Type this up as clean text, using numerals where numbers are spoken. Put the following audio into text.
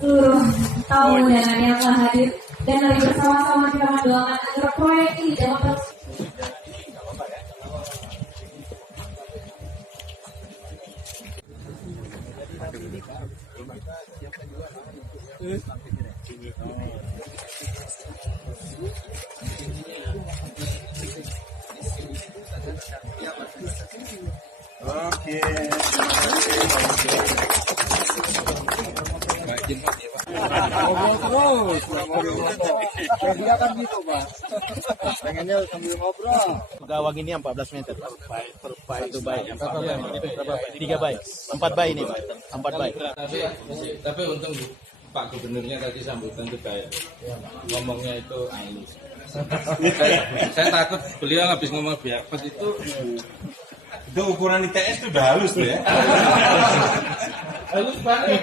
seluruh tamu undangan yang telah hadir dan mari bersama-sama kita mendoakan agar proyek ini dapat Oke. Ngobrol terus. Dia kan gitu, Pak. Pengennya sambil ngobrol. Gawang ini 14 meter. Satu baik. 3 baik. 4 baik ini, Pak. 4 baik. Tapi untung Pak Gubernurnya tadi sambutan itu kayak ngomongnya itu halus. Saya takut beliau habis ngomong biakpet itu Ukuran ITS itu udah halus tuh ya. halus banget.